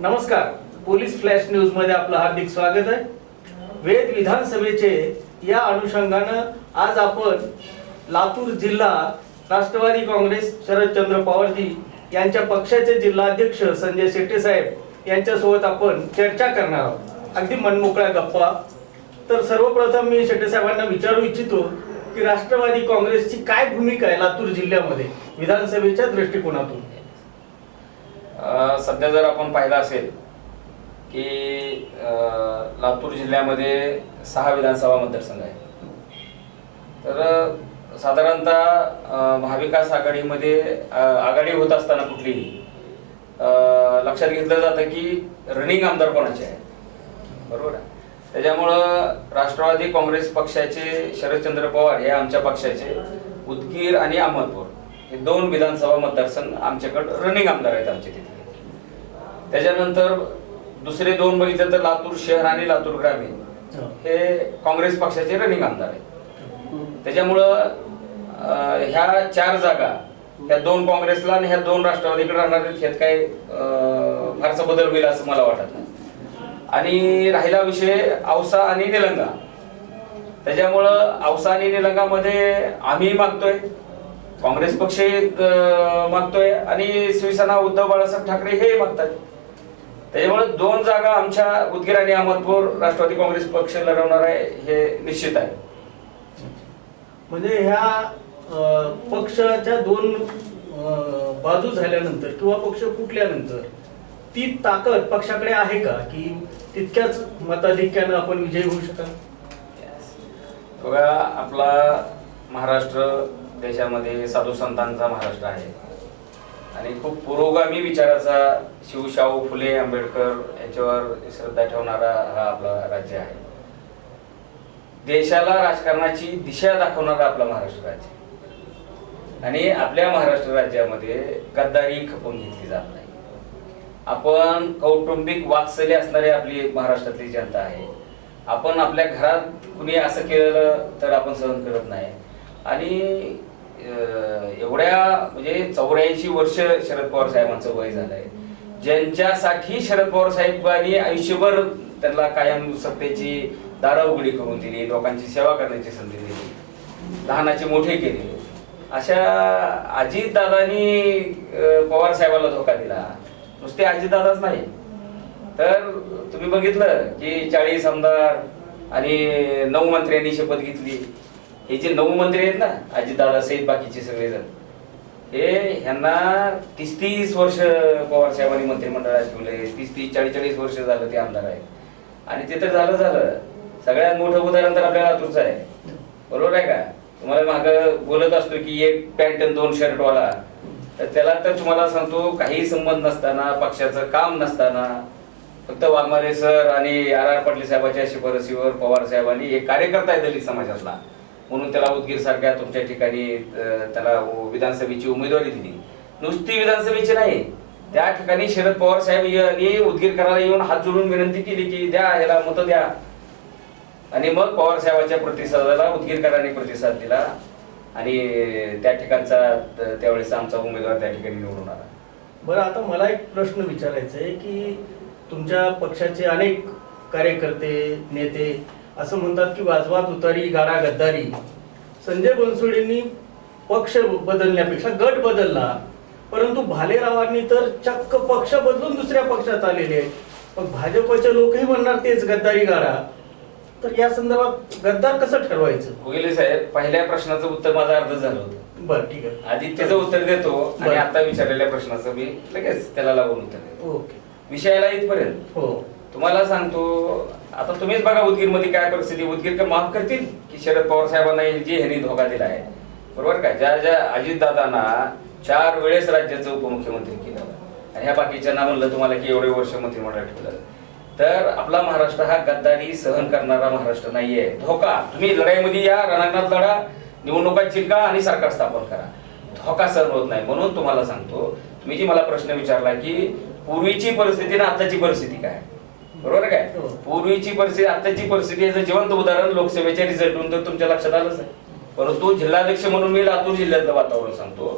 नमस्कार. Police flash न्यूजमध्ये आपलं हार्दिक स्वागत आहे. वेद विधानसभेचे या अनुषंगानं आज आपण लातूर जिल्हा राष्ट्रवादी काँग्रेस शरदचंद्र पवारजी यांच्या पक्षाचे जिल्हाध्यक्ष संजय शेट्टे साहेब यांच्यासोबत आपण चर्चा करणार आहोत. अगदी मनमोकळ्या गप्पा. तर सर्वप्रथम मी शेट्टे साहेबांना विचारू इच्छितो की राष्ट्रवादी काँग्रेसची काय भूमिका आहे लातूर जिल्ह्यामध्ये विधानसभेच्या दृष्टिकोनातून? सध्या जर आपण पाहिलं असेल की लातूर जिल्ह्यामध्ये सहा विधानसभा मतदारसंघ आहे तर साधारणतः महाविकास आघाडीमध्ये आघाडी होत असताना कुठलीही लक्षात घेतलं जातं की रनिंग आमदार कोणाचे आहे बरोबर आहे? त्याच्यामुळं राष्ट्रवादी काँग्रेस पक्षाचे शरदचंद्र पवार हे आमच्या पक्षाचे उदगीर आणि अहमदपूर. हे दोन विधानसभा मतदारसंघ आमच्याकडं रनिंग आमदार आहेत आमचे तिथे. त्याच्यानंतर दुसरे दोन बघितले तर लातूर शहर आणि लातूर ग्रामीण हे काँग्रेस पक्षाचे रनिंग आमदार आहेत. त्याच्यामुळं ह्या चार जागा ह्या दोन काँग्रेसला आणि ह्या दोन राष्ट्रवादीकडे राहणार आहेत ह्यात काही फारसा बदल होईल असं मला वाटत नाही. आणि राहिला विषय औसा आणि निलंगा. त्याच्यामुळं औसा आणि निलंगामध्ये आम्ही मागतोय. काँग्रेस पक्ष मागतोय आणि शिवसेना उद्धव बाळासाहेब ठाकरे हे मागतात. त्याच्यामुळे दोन जागा आमच्या उदगीर आणि अहमदपूर राष्ट्रवादी काँग्रेस पक्ष लढवणार आहे हे निश्चित आहे. म्हणजे ह्या पक्षाच्या दोन बाजू झाल्यानंतर किंवा पक्ष फुटल्यानंतर ती ताकद पक्षाकडे आहे का? की तितक्याच मताधिक्यानं आपण विजयी होऊ शकाल? बघा आपला महाराष्ट्र देशामध्ये साधू संतांचा महाराष्ट्र आहे. आणि खूप पुरोगामी विचाराचा शिवशाहू फुले आंबेडकर यांच्यावर श्रद्धा ठेवणारा हा आपला राज्य आहे. देशाला राजकारणाची दिशा दाखवणारा आपला महाराष्ट्र राज्य आणि आपल्या महाराष्ट्र राज्यामध्ये गद्दारी खपून घेतली जात नाही. आपण कौटुंबिक वात्सल्य असणारी आपली महाराष्ट्रातली जनता आहे. आपण आपल्या घरात कुणी असं केलं तर आपण सहन करत नाही. आणि एवढ्या म्हणजे चौऱ्याऐंशी वर्ष शरद पवार साहेबांचं वय झालंय. ज्यांच्यासाठी शरद पवार साहेबांनी आयुष्यभर त्यांना कायम सत्तेची दारं उघडी करून दिली लोकांची सेवा करण्याची संधी दिली लहानाचे मोठे केले. अशा अजितदादांनी पवार साहेबाला धोका दिला. नुसते अजितदादाच नाही. तर तुम्ही बघितलं की चाळीस आमदार आणि नऊ मंत्र्यांनी शपथ घेतली. हे जे नऊ मंत्री आहेत ना अजितदादा सहित बाकीचे सगळेजण हे ह्यांना तीस तीस वर्ष पवार साहेबांनी मंत्रिमंडळात ठेवले तीस तीस चाळीस चाळीस वर्ष झालं ते आमदार आहेत. आणि ते तर झालं झालं. सगळ्यात मोठं उदाहरण तर आपल्या लातूरचं आहे. बरोबर आहे का? तुम्हाला माग बोलत असतो की एक पॅन्ट आणि दोन शर्टवाला. तर त्याला तर तुम्हाला सांगतो काही संबंध नसताना पक्षाचं काम नसताना फक्त वाघमारे सर आणि आर आर पाटील साहेबांच्या शिफारसीवर पवार साहेबांनी एक कार्यकर्ता आहे दलित समाजातला. म्हणून त्याला उदगीर सारख्या तुमच्या ठिकाणी त्याला विधानसभेची उमेदवारी दिली. नुसती विधानसभेची नाही. त्या ठिकाणी शरद पवार साहेब यांनी उदगीरकराला येऊन हात जोडून विनंती केली की द्या याला मत द्या. आणि मग पवार साहेबांच्या प्रतिसादाला उदगीरकरांनी प्रतिसाद दिला. आणि त्या ठिकाणचा त्यावेळेस आमचा उमेदवार त्या ठिकाणी निवडून आला. बरं आता मला एक प्रश्न विचारायचा आहे की तुमच्या पक्षाचे अनेक कार्यकर्ते नेते असं म्हणतात की वाजवा तुतारी गाडा गद्दारी. संजय बनसोडेंनी पक्ष बदलण्यापेक्षा गट बदलला. परंतु भालेरावांनी तर चक्क पक्ष बदलून दुसऱ्या पक्षात आलेले. मग भाजपचे लोकही म्हणणार तेच गद्दारी गाडा. तर या संदर्भात गद्दार कसं ठरवायचं? कोगिले साहेब पहिल्या प्रश्नाचं उत्तर माझं अर्ध झालं होतं. बरं ठीक आहे. आधी त्याचं उत्तर देतो आणि बरं. आता विचारलेल्या प्रश्नाचं मी लगेच त्याला लागून उत्तर देतो. ओके. विषयाला इथपर्यंत. हो. तुम्हाला सांगतो आता तुम्हीच बघा उदगीरमध्ये काय परिस्थिती. उदगीर माफ करतील की शरद पवार साहेबांना जे ह्यांनी धोका दिला आहे बरोबर का? ज्या ज्या अजितदादांना चार वेळेस राज्याचं उपमुख्यमंत्री केलं. आणि ह्या बाकीच्यांना म्हणलं तुम्हाला की एवढे वर्ष मंत्रिमंडळात ठेवलं. तर आपला महाराष्ट्र हा गद्दारी सहन करणारा महाराष्ट्र नाहीये. धोका. तुम्ही लढाईमध्ये या रणांगणात लढा निवडणुका जिंका आणि सरकार स्थापन करा. धोका सहन होत नाही. म्हणून तुम्हाला सांगतो तुम्ही जी मला प्रश्न विचारला की पूर्वीची परिस्थिती आणि आताची परिस्थिती काय? बरोबर आहे काय हो. पूर्वीची परिस्थिती आताची परिस्थिती याचं जिवंत उदाहरण लोकसभेच्या रिझल्टून तर तुमच्या लक्षात आलंच आहे परंतु जिल्हाध्यक्ष म्हणून मी लातूर जिल्ह्यातलं वातावरण सांगतो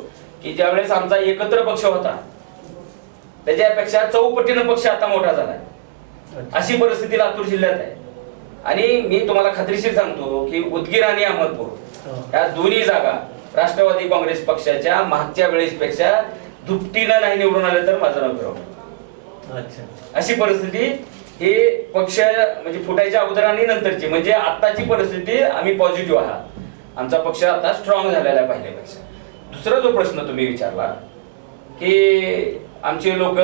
की ज्यावेळेस आमचा एकत्र पक्ष होता त्याच्यापेक्षा चौपटीनं पक्ष आता मोठा अच्छा. अशी परिस्थिती लातूर जिल्ह्यात आहे आणि मी तुम्हाला खात्रीशीर सांगतो की उदगीर आणि अहमदपूर हा. या दोन्ही जागा राष्ट्रवादी काँग्रेस पक्षाच्या मागच्या वेळेसपेक्षा दुपटीनं नाही निवडून आले तर माझं नाव अच्छा अशी परिस्थिती हे पक्ष म्हणजे फुटायच्या अगोदर आणि नंतरची म्हणजे आताची परिस्थिती आम्ही पॉझिटिव्ह आहात. आमचा पक्ष आता स्ट्रॉंग झालेला आहे पहिल्यापेक्षा. दुसरा जो प्रश्न तुम्ही विचारला की आमचे लोक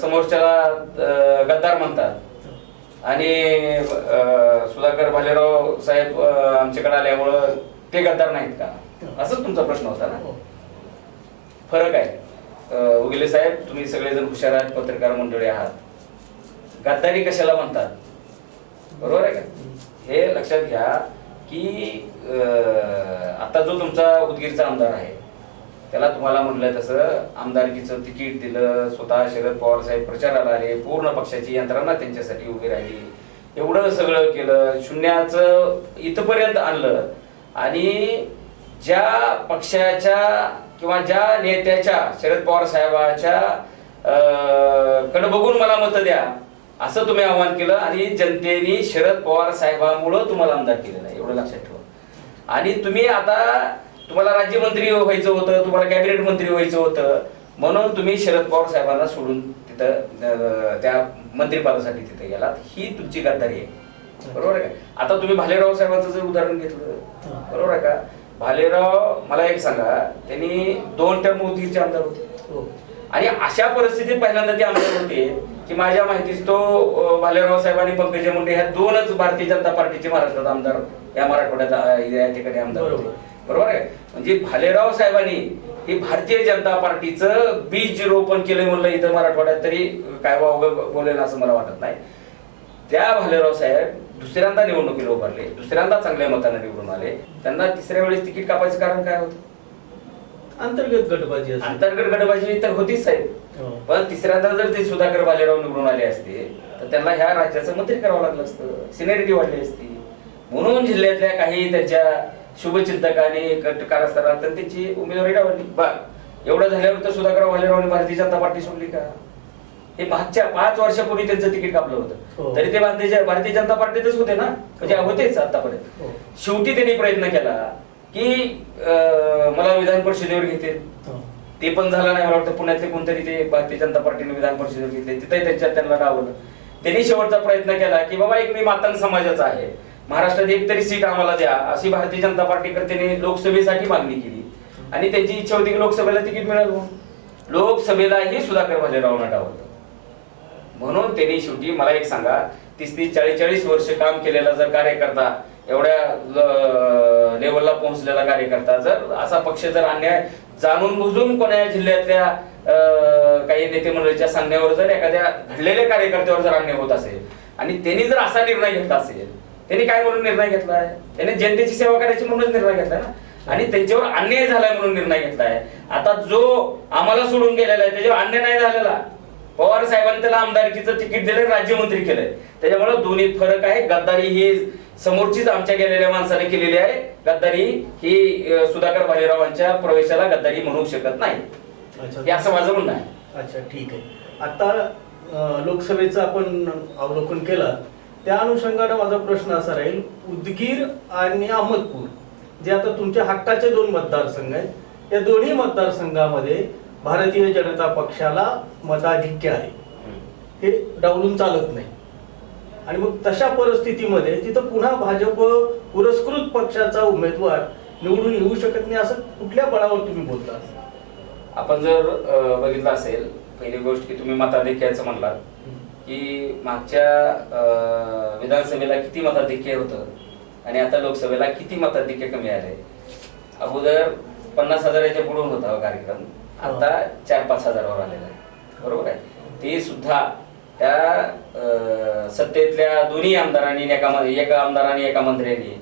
समोरच्याला गद्दार म्हणतात. आणि सुधाकर भालेराव साहेब आमच्याकडे आल्यामुळं ते गद्दार नाहीत का? असंच तुमचा प्रश्न होता ना? हो. फरक आहे. अं, उगले साहेब तुम्ही सगळेजण हुशार आहात पत्रकार मंडळी आहात. गद्दारी कशाला म्हणतात? बरोबर आहे का? हे लक्षात घ्या की आता जो तुमचा उदगीरचा आमदार आहे त्याला तुम्हाला म्हणलं तसं आमदारकीचं तिकीट दिलं स्वतः शरद पवार साहेब प्रचाराला आले पूर्ण पक्षाची यंत्रणा त्यांच्यासाठी उभी राहिली. एवढं सगळं केलं शून्याचं इथपर्यंत आणलं. आणि ज्या पक्षाच्या किंवा ज्या नेत्याच्या शरद पवार साहेबाच्या कडे बघून मला मतं द्या. असं तुम्ही आव्हान केलं आणि जनतेने शरद पवार साहेबांमुळं तुम्हाला आमदार केलेलं आहे एवढं लक्षात ठेवा. आणि तुम्ही आता तुम्हाला राज्यमंत्री व्हायचं होतं तुम्हाला कॅबिनेट मंत्री व्हायचं होतं म्हणून तुम्ही शरद पवार साहेबांना सोडून तिथं त्या मंत्रिपदासाठी तिथे गेलात. ही तुमची गद्दारी आहे. बरोबर आहे का? आता तुम्ही भालेराव साहेबांचं जर उदाहरण घेतलं बरोबर आहे का? भालेराव मला एक सांगा त्यांनी दोन टर्म उदगीरचे आमदार होते. हो. आणि अशा परिस्थितीत पहिल्यांदा ते आमदार होते. की माझ्या माहितीस तो भालेराव साहेब आणि पंकजा मुंडे ह्या दोनच भारतीय जनता पार्टीचे महाराष्ट्रात आमदार या मराठवाड्यात या ठिकाणी आमदार होते. बरोबर. आहे? म्हणजे भालेराव साहेबांनी हे भारतीय जनता पार्टीचं बीज रोपण केलं म्हणलं इथं मराठवाड्यात तरी काय वावगं बोलेल असं मला वाटत नाही. त्या भालेराव साहेब दुसऱ्यांदा निवडणुकीला उभारले दुसऱ्यांदा चांगल्या मताने निवडून आले. त्यांना तिसऱ्या वेळेस तिकीट कापायचं कारण काय होतं? अंतर्गत गटबाजी अंतर्गत गटबाजी तर होतीच साहेब. पण तिसऱ्यांदा जर ते सुधाकर भालेराव निवडून आले असते तर त्यांना ह्या राज्याचं मंत्री करावं लागलं असतं. सिनेरिटी वाढली असती. म्हणून जिल्ह्यातल्या काही त्यांच्या शुभचिंतकांनी कारस्थानात तर त्यांची उमेदवारी डावली बर एवढं झाल्यावर तर सुधाकर भालेरावने भारतीय जनता पार्टी सोडली का? हे मागच्या पाच वर्षापूर्वी त्यांचं तिकीट कापलं हो. होतं तरी ते भारतीय भारतीय जनता पार्टीतच होते ना? म्हणजे होतेच आतापर्यंत. हो. शेवटी त्यांनी प्रयत्न केला की मला विधान परिषदेवर घेतील. हो. ते पण झालं नाही मला वाटतं पुण्यातले कोणतरी ते भारतीय जनता पार्टीने विधान परिषदेवर घेतले. तिथे त्यांच्या त्यांना डावलं. त्यांनी शेवटचा प्रयत्न केला की बाबा एक मी मातंग समाजाचा आहे. महाराष्ट्रात एक तरी सीट आम्हाला द्या. अशी भारतीय जनता पार्टीकर्त्यांनी लोकसभेसाठी मागणी केली. आणि त्यांची इच्छा होती की लोकसभेला तिकीट मिळालं लोकसभेलाही सुधाकर भालेरावना डावलं. म्हणून त्यांनी शेवटी मला एक सांगा तीस तीस चाळीस चाळीस वर्ष काम केलेला जर कार्यकर्ता एवढ्या लेवलला पोहोचलेला कार्यकर्ता जर असा पक्ष जर अन्याय जाणून बुजून कोणा जिल्ह्यातल्या काही नेते मंडळीच्या सांगण्यावर जर एखाद्या घडलेल्या कार्यकर्त्यावर जर अन्याय होत असेल आणि त्यांनी जर असा निर्णय घेतला असेल त्यांनी काय म्हणून निर्णय घेतलाय? त्यांनी जनतेची सेवा करायची म्हणूनच निर्णय घेतलाय ना? आणि त्यांच्यावर अन्याय झालाय म्हणून निर्णय घेतलाय. आता जो आम्हाला सोडून गेलेला आहे त्याच्यावर अन्याय नाही झालेला. पवार साहेबांनी त्याला आमदारकीचं तिकीट दिलं राज्यमंत्री केलंय. त्याच्यामुळे दोन्ही फरक आहे. गद्दारी ही समोरचीच आमच्या गेलेल्या माणसाने केलेली आहे. गद्दारी ही अं, सुधाकर भालेरावांच्या प्रवेशाला गद्दारी म्हणू शकत नाही. अच्छा. असं माझं म्हणणं आहे. अच्छा ठीक आहे. आता अं, लोकसभेचं आपण अवलोकन केलं. त्या अनुषंगानं माझा प्रश्न असा राहील उदगीर आणि अहमदपूर जे आता तुमच्या हक्काचे दोन मतदारसंघ आहेत या दोन्ही मतदारसंघामध्ये भारतीय जनता पक्षाला मताधिक्य आहे. हे डावलून चालत नाही. आणि मग तशा परिस्थितीमध्ये तिथं पुन्हा भाजप पुरस्कृत पक्षाचा उमेदवार निवडून येऊ शकत नाही असं कुठल्या बळावर तुम्ही बोलता? आपण जर बघितलं असेल पहिली गोष्ट की तुम्ही मताधिक्याचं म्हणलात की मागच्या विधानसभेला किती मताधिक्य होतं आणि आता लोकसभेला किती मताधिक्य कमी आले? अगोदर पन्नास हजाराच्या पुढून होता हा कार्यक्रम. आता चार पाच हजारावर आलेला आहे. बरोबर आहे? ते सुद्धा त्या सत्तेतल्या दोन्ही आमदारांनी एका एका आमदाराने एका मंत्र्यांनी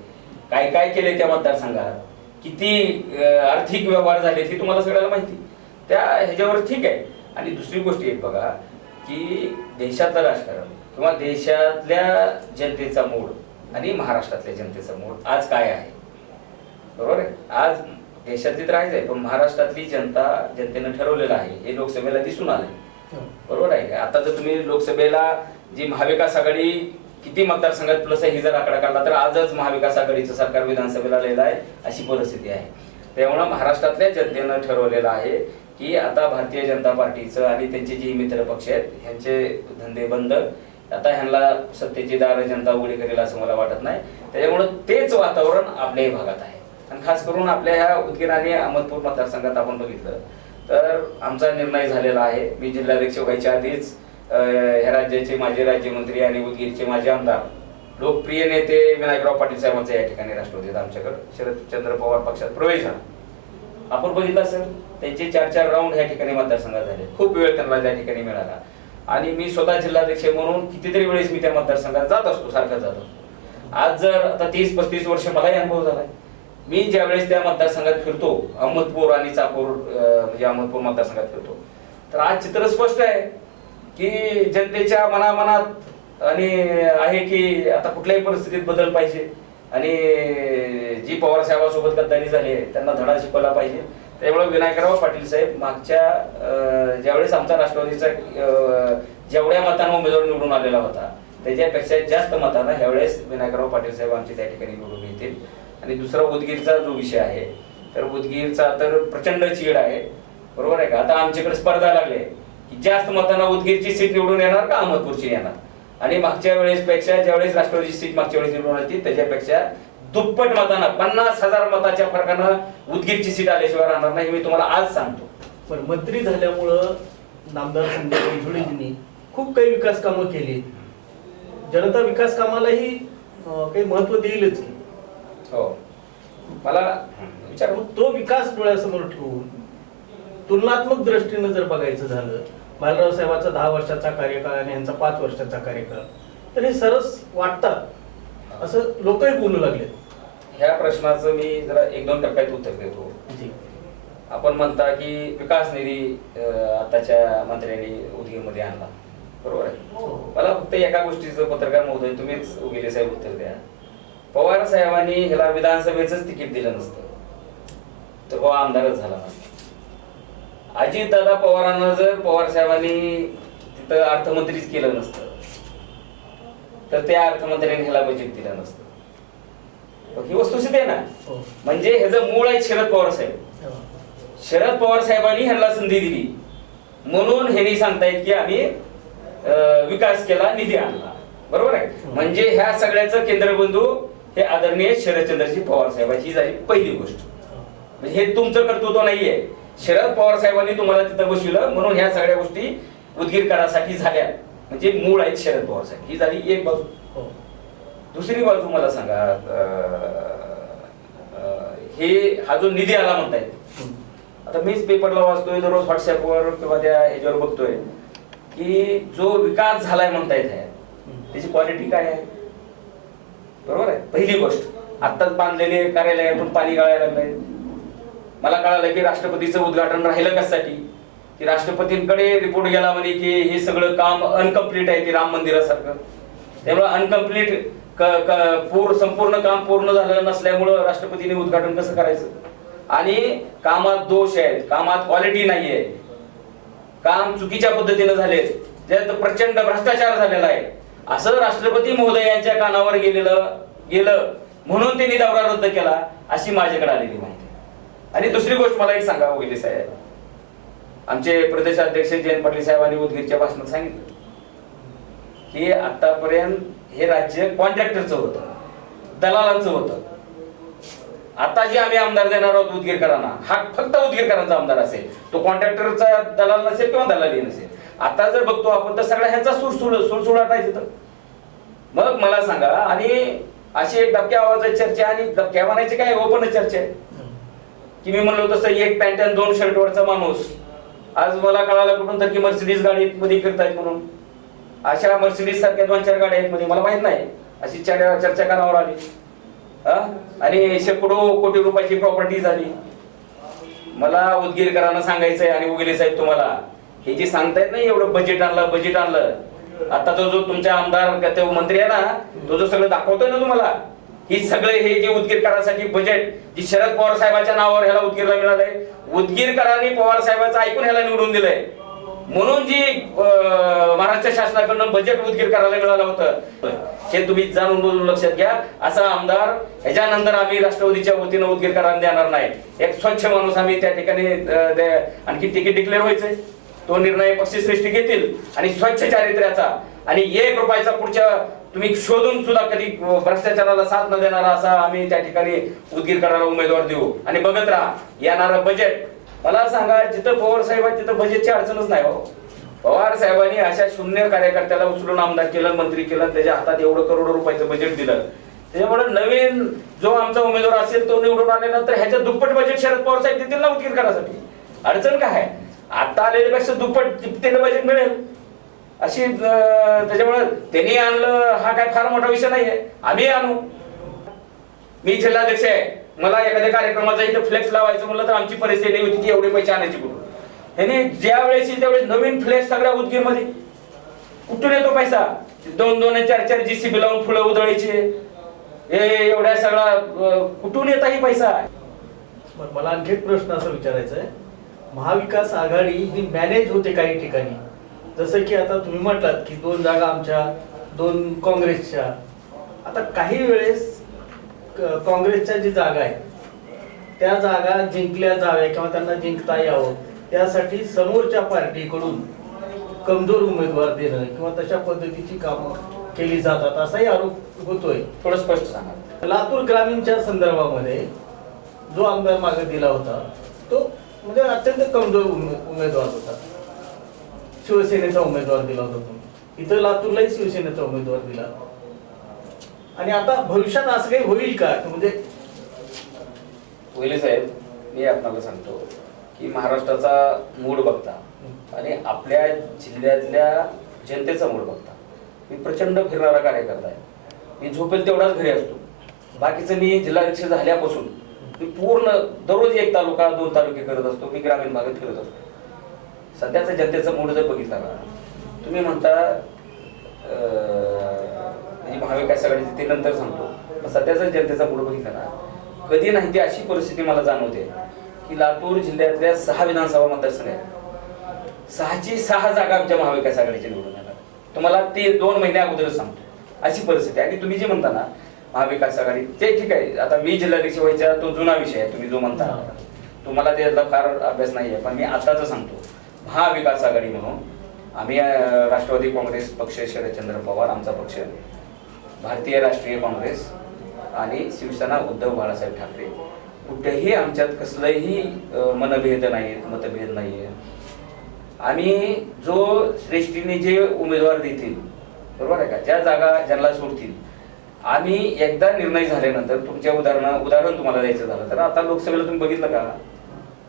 काय काय केले त्या मतदारसंघात? किती आर्थिक व्यवहार झाले ते तुम्हाला सगळ्याला माहिती. त्या ह्याच्यावर ठीक आहे. आणि दुसरी गोष्ट एक बघा की देशातलं राजकारण किंवा देशातल्या जनतेचा मूड आणि महाराष्ट्रातल्या जनतेचा मूड आज काय आहे? बरोबर आहे? आज देशातली तर आहेच आहे पण महाराष्ट्रातली जनता जनतेनं ठरवलेलं आहे. हे लोकसभेला दिसून आलंय. बरोबर आहे. का आता जर तुम्ही लोकसभेला जी महाविकास आघाडी किती मतदारसंघात प्लस आहे ही जर आकडा काढला तर आजच महाविकास आघाडीचं सरकार विधानसभेला आलेलं आहे अशी परिस्थिती आहे. त्यामुळं महाराष्ट्रातल्या जनतेनं ठरवलेलं आहे की आता भारतीय जनता पार्टीचं आणि त्यांचे जे मित्र पक्ष आहेत ह्यांचे धंदे बंद. आता ह्यांना सत्तेची दार जनता उघडी करेल असं मला वाटत नाही. त्याच्यामुळं तेच वातावरण आपल्याही भागात आहे. आणि खास करून आपल्या ह्या उदगीर आणि अहमदपूर मतदारसंघात आपण बघितलं तर आमचा निर्णय झालेला आहे. मी जिल्हाध्यक्ष व्हायच्या आधीच ह्या राज्याचे माजी राज्यमंत्री आणि उदगीरचे माजी आमदार लोकप्रिय नेते विनायकराव पाटील साहेबांचा या ठिकाणी राष्ट्रवादीत आमच्याकडे शरदचंद्र पवार पक्षात प्रवेश झाला. आपण बघितलं असेल त्यांचे चार चार राऊंड ह्या ठिकाणी मतदारसंघात झाले. खूप वेळ त्यांना त्या ठिकाणी मिळाला. आणि मी स्वतः जिल्हाध्यक्ष म्हणून कितीतरी वेळेस मी त्या मतदारसंघात जात असतो सारखा जात असतो. आज जर आता तीस पस्तीस वर्ष मलाही अनुभव झालाय. मी ज्या वेळेस त्या मतदारसंघात फिरतो अहमदपूर आणि चाकूर म्हणजे अहमदपूर मतदारसंघात फिरतो. तर आज चित्र स्पष्ट आहे की जनतेच्या मनामनात आणि आहे की आता कुठल्याही परिस्थितीत बदल पाहिजे आणि जी पवार साहेबांसोबत गद्दारी झाली आहे त्यांना धडा शिकवला पाहिजे. त्यामुळे विनायकराव पाटील साहेब मागच्या ज्यावेळेस आमचा राष्ट्रवादीचा जेवढ्या मतांना उमेदवार निवडून आलेला होता त्याच्यापेक्षा जास्त मतांना ह्यावेळेस विनायकराव पाटील साहेब आमचे त्या ठिकाणी निवडून येतील. आणि दुसरा उदगीरचा जो विषय आहे तर उदगीरचा तर प्रचंड चीड आहे. बरोबर आहे का? आता आमच्याकडे स्पर्धा लागली आहे. की जास्त मतांना उदगीरची सीट निवडून येणार का अहमदपूरची येणार? आणि मागच्या वेळेस पेक्षा ज्यावेळेस राष्ट्रवादीची सीट मागच्या वेळेस निवडून आली त्याच्यापेक्षा दुप्पट मतांना पन्नास हजार मताच्या फरकानं उदगीरची सीट आल्याशिवाय राहणार नाही हे मी तुम्हाला आज सांगतो. पण मंत्री झाल्यामुळं नामदार संजय बनसोडेजींनी खूप काही विकास कामं केली. जनता विकास कामालाही काही महत्त्व देईलच की. हो. मला विचार मग तो विकास डोळ्यासमोर ठेवून तुलनात्मक दृष्टीनं जर बघायचं झालं बालराव साहेबांचा दहा वर्षाचा कार्यकाळ आणि यांचा पाच वर्षाचा कार्यकाळ तर हे सरस वाटतात. असं लोकही बोलू लागले ह्या प्रश्नाचं मी जरा एक दोन टप्प्यात उत्तर देतो. आपण म्हणता की विकास निधी आताच्या मंत्र्यांनी उदगीरमध्ये आणला. बरोबर आहे? हो. मला फक्त एका गोष्टीचं पत्रकार महोदय तुम्हीच उगेले साहेब उत्तर द्या. पवार साहेबांनी ह्याला विधानसभेच तिकीट दिलं नसतं. तर हो आमदारच झाला नसता. अजित दादा पवारांना जर पवार साहेबांनी तिथं अर्थमंत्रीच केलं नसतं तर त्या अर्थमंत्र्यांनी ह्याला बजेट दिलं नसतं. ही वस्तुस्थिती आहे ना. हो. म्हणजे ह्याचं मूळ आहे शरद पवार साहेब. शरद पवार साहेबांनी ह्यांना संधी दिली. म्हणून ह्यांनी सांगतायत की आम्ही विकास केला निधी आणला. बरोबर आहे? म्हणजे ह्या सगळ्याचं केंद्रबिंदू हे आदरणीय शरदचंद्रजी पवार साहेब ही झाली पहिली गोष्ट. म्हणजे हे तुमचं कर्तृत्व नाहीये. शरद पवार साहेबांनी तुम्हाला तिथं बसविलं म्हणून ह्या सगळ्या गोष्टी उदगीरकरासाठी झाल्या. म्हणजे मूळ आहेत शरद पवार साहेब. ही झाली एक बाजू. हो. दुसरी बाजू मला सांगा हे हा जो निधी आला म्हणतायत. आता मीच पेपरला वाचतोय दररोज व्हॉट्सअपवर किंवा त्या ह्याच्यावर बघतोय की जो विकास झालाय म्हणतायत आहे त्याची क्वालिटी काय आहे? बरोबर आहे? पहिली गोष्ट आत्ताच बांधलेले कार्यालयातून पाणी गाळायला लागलंय मला कळालं की राष्ट्रपतीचं उद्घाटन राहिलं कशासाठी? की राष्ट्रपतींकडे रिपोर्ट गेला म्हणे की हे सगळं काम अनकम्प्लीट आहे की राम मंदिरासारखं. त्यामुळे अनकम्प्लीट पूर संपूर्ण काम पूर्ण झालेलं नसल्यामुळं राष्ट्रपतीने उद्घाटन कसं करायचं? आणि कामात दोष आहेत कामात क्वालिटी नाही आहे. काम चुकीच्या पद्धतीनं झाले ज्यात प्रचंड भ्रष्टाचार झालेला आहे. असं राष्ट्रपती महोदयांच्या कानावर गेलेलं गेलं म्हणून त्यांनी दौरा रद्द केला अशी माझ्याकडे आलेली माहिती. आणि दुसरी गोष्ट मला एक सांगा वैद्य साहेब. आमचे प्रदेशाध्यक्ष जयंत पाटील साहेबांनी उदगीरच्या भाषणात सांगितलं की आतापर्यंत हे राज्य कॉन्ट्रॅक्टरचं होतं दलालांचं होतं. आता जे आम्ही आमदार देणार आहोत उदगीरकरांना हा फक्त उदगीरकरांचा आमदार असेल. तो कॉन्ट्रॅक्टरचा दलाल नसेल किंवा दलाली नसेल. आता जर बघतो आपण तर सगळ्या ह्यांचा सुरसुळ सुळसुळाट आहे तिथं मग मला सांगा आणि अशी एक दबक्या आवाजाची चर्चा आणि दबक्या म्हणायची काय? ओपन चर्चा आहे. की मी म्हणलो तसं एक पॅन्ट आणि दोन शर्ट वरचा माणूस. आज मला कळालं कुठून तर की मर्सिडीज गाडी मध्ये फिरतायत म्हणून. अशा मर्सिडीज सारख्या दोन चार गाड्या आहेत मध्ये मला माहीत नाही. अशी चर्चा चर्चा कानावर आली. आणि शेकडो कोटी रुपयाची प्रॉपर्टी झाली. मला उदगीरकरांना सांगायचंय आणि उगले साहेब तुम्हाला हे जे सांगतायत नाही एवढं बजेट आणलं बजेट आणलं. आता जो जो तुमच्या आमदार तो मंत्री आहे ना तो जो सगळं दाखवतोय ना तुम्हाला ही सगळे हे जे उदगीरकरांसाठी बजेट जी शरद पवार साहेबांच्या नावावर ह्याला उदगीरला मिळालंय उदगीरकरांनी पवार साहेबांचं ऐकून ह्याला निवडून दिलंय. म्हणून जी महाराष्ट्र शासनाकडनं बजेट उदगीर करायला मिळालं होतं हे तुम्ही जाणून बोलून लक्षात घ्या. असा आमदार ह्याच्यानंतर आम्ही राष्ट्रवादीच्या वतीनं उदगीर करायला देणार नाही. एक स्वच्छ माणूस आम्ही त्या ठिकाणी आणखी तिकीट डिक्लेअर व्हायचंय. तो निर्णय पक्षश्रेष्ठी घेतील आणि स्वच्छ चारित्र्याचा. आणि एक रुपयाचा पुढच्या तुम्ही शोधून सुद्धा कधी भ्रष्टाचाराला साथ न देणारा असा आम्ही त्या ठिकाणी उद्गीर करणारा उमेदवार देऊ. आणि बघत राहा येणारं बजेट मला सांगा जिथं पवार साहेब आहे तिथं बजेटची अडचणच नाही हो. पवार साहेबांनी अशा शून्य कार्यकर्त्याला उचलून आमदार केलं मंत्री केलं त्याच्या हातात एवढं करोडो रुपयाचं बजेट दिलं. त्याच्यामुळे नवीन जो आमचा उमेदवार असेल तो निवडून आल्यानंतर ह्याच्या दुप्पट बजेट शरद पवार साहेब देतील ना उद्गीर करायसाठी अडचण काय आहे? आता आलेल्यापेक्षा दुप्पट तिप्पटीनं बजेट मिळेल. अशी त्याच्यामुळे त्यांनी आणलं हा काय फार मोठा विषय नाहीये. आम्ही आणू. मी जिल्हाध्यक्ष आहे. मला एखाद्या कार्यक्रमाचा इथं फ्लेक्स लावायचं म्हणलं तर आमची परिस्थिती नाही होती की एवढे पैसे आणायची कुठून. ह्याने ज्या वेळेस त्यावेळेस नवीन फ्लेक्स सगळ्या उदगीरमध्ये. कुठून येतो पैसा? दोन दोन आणि चार चार जीसीबी लावून फुलं उधळायचे हे एवढ्या सगळा कुठून येता ही पैसा? मला आणखी एक प्रश्न असं विचारायचा आहे. महाविकास आघाडी ही मॅनेज होते काही ठिकाणी. जसं की आता तुम्ही म्हटलात की दोन जागा आमच्या दोन काँग्रेसच्या. आता काही वेळेस काँग्रेसच्या जी जागा आहेत त्या जागा जिंकल्या जाव्या किंवा त्यांना जिंकता यावं. त्यासाठी समोरच्या पार्टीकडून कमजोर उमेदवार देणं किंवा तशा पद्धतीची कामं केली जातात असाही आरोप होतोय. थोडं स्पष्ट सांगा. लातूर ग्रामीणच्या संदर्भामध्ये जो आमदार मागे दिला होता तो म्हणजे अत्यंत कमजोर उमे- उमेदवार होता. शिवसेनेचा उमेदवार दिला होता तुम्ही इथं लातूरलाही शिवसेनेचा उमेदवार दिला. आणि आता भविष्यात असं काही होईल का? म्हणजे वहिले साहेब मी आपणाला सांगतो की महाराष्ट्राचा मूड बघता आणि आपल्या जिल्ह्यातल्या जनतेचा मूड बघता. मी प्रचंड फिरणारा कार्यकर्ता आहे. मी झोपेल तेवढाच घरी असतो. बाकीचं मी जिल्हाध्यक्ष झाल्यापासून मी पूर्ण दररोज एक तालुका दोन तालुके करत असतो. मी ग्रामीण भागात फिरत असतो. सध्याचा जनतेचा मूड जर बघितला ना तुम्ही म्हणता म्हणजे महाविकास आघाडीचे ते नंतर सांगतो. पण सध्याचा जनतेचा मूड बघितला ना कधी नाही ती अशी परिस्थिती मला जाणवते की लातूर जिल्ह्यातल्या सहा विधानसभा मतदारसंघ आहेत. सहाची सहा जागा आमच्या महाविकास आघाडीच्या निवडून येणार. तुम्हाला ते दोन महिन्या अगोदरच सांगतो. अशी परिस्थिती आणि तुम्ही जे म्हणता ना महाविकास आघाडी. ते ठीक आहे. आता मी जिल्हाध्यक्ष व्हायचा तो जुना विषय आहे तुम्ही जो म्हणता. तुम्हाला त्याचा फार अभ्यास नाही आहे पण मी आताच सांगतो. महाविकास आघाडी म्हणून आम्ही राष्ट्रवादी काँग्रेस पक्ष शरदचंद्र पवार आमचा पक्ष भारतीय राष्ट्रीय काँग्रेस आणि शिवसेना उद्धव बाळासाहेब ठाकरे. कुठेही आमच्यात कसलंही मनभेद नाहीत मतभेद नाहीये. आम्ही जो श्रेष्ठीने जे उमेदवार देतील बरोबर आहे का? ज्या जागा ज्यांना सोडतील आम्ही एकदा निर्णय झाल्यानंतर तुमच्या उदाहरण उदाहरण तुम्हाला द्यायचं झालं तर आता लोकसभेला तुम्ही बघितलं का?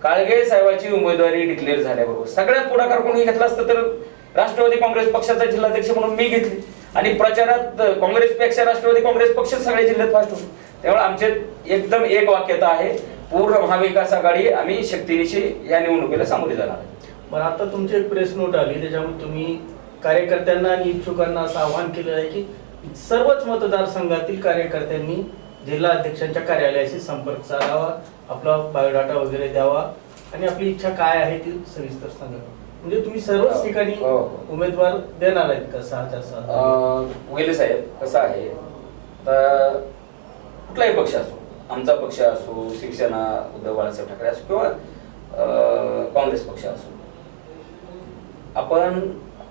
काळगे साहेबाची उमेदवारी डिक्लेअर झाल्याबरोबर सगळ्यात पुढाकार कोणी घेतला असतं तर राष्ट्रवादी काँग्रेस पक्षाचा जिल्हाध्यक्ष म्हणून मी घेतली. आणि प्रचारात काँग्रेसपेक्षा राष्ट्रवादी काँग्रेस पक्ष सगळ्या जिल्ह्यात फास्ट होतो. त्यामुळे आमचे एकदम एक वाक्यता आहे पूर्ण महाविकास आघाडी आम्ही शक्तीनिशी या निवडणुकीला सामोरे जाणार बरं आता तुमची एक प्रेस नोट आली त्याच्यामुळे तुम्ही कार्यकर्त्यांना आणि इच्छुकांना असं आवाहन केलं आहे की सर्वच मतदारसंघातील कार्यकर्त्यांनी जिल्हा अध्यक्षांच्या कार्यालयाशी संपर्क साधावा आपला बायोडाटा वगैरे द्यावा आणि आपली इच्छा काय आहे ती सविस्तर सांगा म्हणजे तुम्ही सर्वच ठिकाणी हो, हो. उमेदवार देणार आहेत का? सहाच्या सहा? अं, साहेब कसं आहे? कुठलाही पक्ष असो आमचा पक्ष असो शिवसेना उद्धव बाळासाहेब ठाकरे असो किंवा अं, काँग्रेस पक्ष असो आपण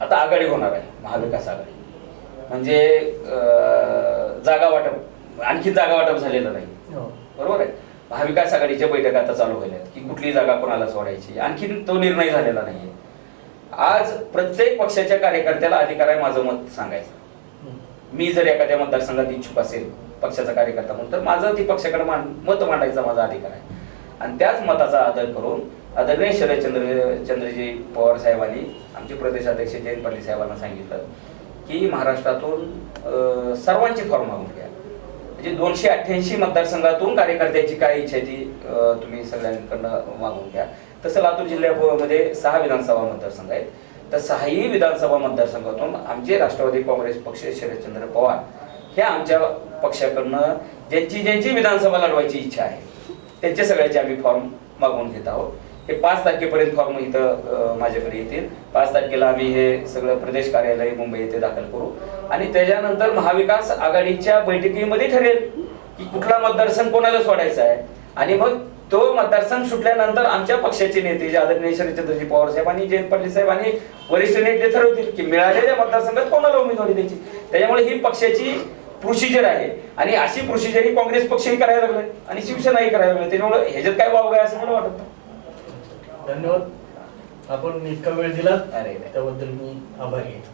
आता आघाडी होणार आहे महाविकास आघाडी. म्हणजे जागा वाटप आणखी जागा वाटप झालेलं नाही. हो. बरोबर आहे? महाविकास आघाडीच्या बैठका आता चालू व्हायला आहेत की कुठली जागा कोणाला सोडायची. आणखी तो निर्णय झालेला नाहीये. आज प्रत्येक पक्षाच्या कार्यकर्त्याला अधिकार आहे माझं मत सांगायचं. मी जर एखाद्या मतदारसंघात इच्छुक असेल पक्षाचा कार्यकर्ता म्हणून तर माझं ती पक्षाकडे मत मांडायचा माझा अधिकार आहे. आणि त्याच मताचा आदर करून आदरणीय शरदचंद्र चंद्रजी पवार साहेबांनी आमचे प्रदेशाध्यक्ष जयंत पाटील साहेबांना सांगितलं की महाराष्ट्रातून सर्वांचे सर्वांची फॉर्म मागून घ्या. म्हणजे दोनशे अठ्ठ्याऐंशी मतदारसंघातून कार्यकर्त्याची काय इच्छा आहे ती तुम्ही सगळ्यांकडनं मागून घ्या. तसं लातूर जिल्ह्यामध्ये सहा विधानसभा मतदारसंघ आहेत. तर सहाही विधानसभा मतदारसंघातून आमचे राष्ट्रवादी काँग्रेस पक्ष शरदचंद्र पवार हे आमच्या पक्षाकडनं ज्यांची ज्यांची विधानसभा लढवायची इच्छा आहे त्यांचे सगळ्याचे आम्ही फॉर्म मागवून घेत आहोत. हे पाच तारखेपर्यंत फॉर्म इथं माझ्याकडे येतील. पाच तारखेला आम्ही हे सगळं प्रदेश कार्यालय मुंबई येथे दाखल करू. आणि त्याच्यानंतर महाविकास आघाडीच्या बैठकीमध्ये ठरेल की कुठला मतदारसंघ कोणाला सोडायचा आहे. आणि मग तो मतदारसंघ सुटल्यानंतर आमच्या पक्षाचे नेते जे आदरणीय शरदचंद्रजी पवार साहेब आणि जयंत पाटील साहेब आणि वरिष्ठ नेते ठरवतील की मिळालेल्या मतदारसंघात कोणाला उमेदवारी द्यायची. त्याच्यामुळे ही पक्षाची प्रोसिजर आहे. आणि अशी प्रोसिजर ही काँग्रेस पक्षही करायला लागलाय आणि शिवसेनाही करायला लागलाय त्याच्यामुळे ह्याच्यात काय वाव काय असं मला वाटत धन्यवाद. आपण इतका वेळ दिला अरे. त्याबद्दल मी आभारी आहे.